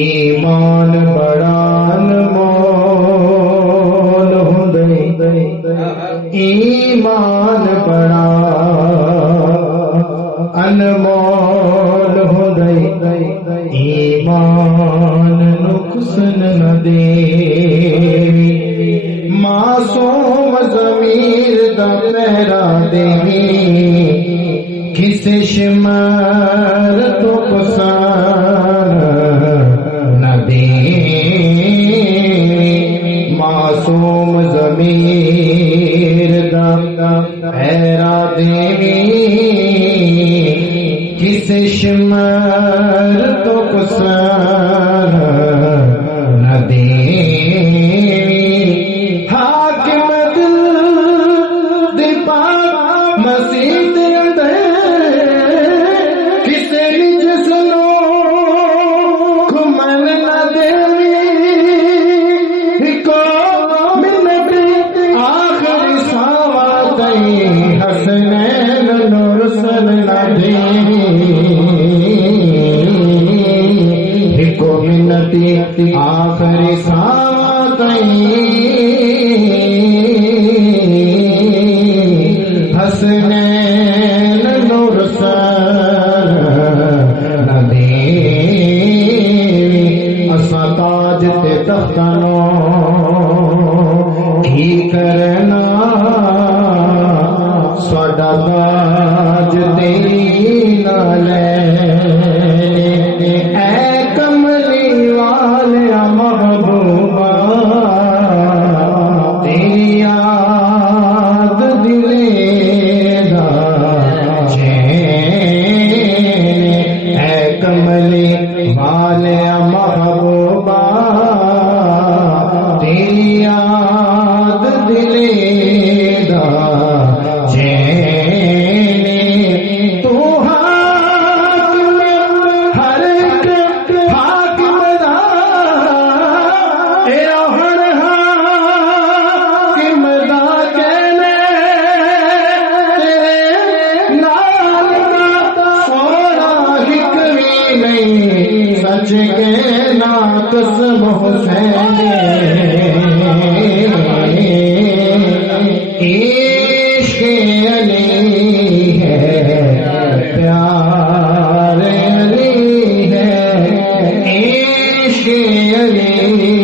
ایمان بڑا انمول ہوندے، ایمان بڑا انمول ہوندے، ایمان نقصان نہ دے، معصوم ضمیر دا پہرا دے، کسے شمار تو پسان نہ دے، معصوم ضمیر دا پہرا دے، کسے شمار تو پسان نہ دے، حاکم دل دی پاک مسجد اندر کسے جس نو گھمن نہ دے، کو منت آخری ساوات حسنین نرسل نہ دے، کو منت آخری ساوات حسنین نرسل نہ دے، اساں تاج تے تختانو کی کرنا، ساڈا تاج تیری نال اے کملی والیا محبوبا، تیری یاد دلے دا چین، اے کملی والیا محبوبا، تیری یاد دلے دا چین، تو حاکم ہر ایک حاکم دا، اے ہر حاکم دا کہنے، تیرے نال دا سونا ہک بھی نہیں، سچ کہنا قسم حسین، عشق علی ہے، پیار علی ہے، عشق علی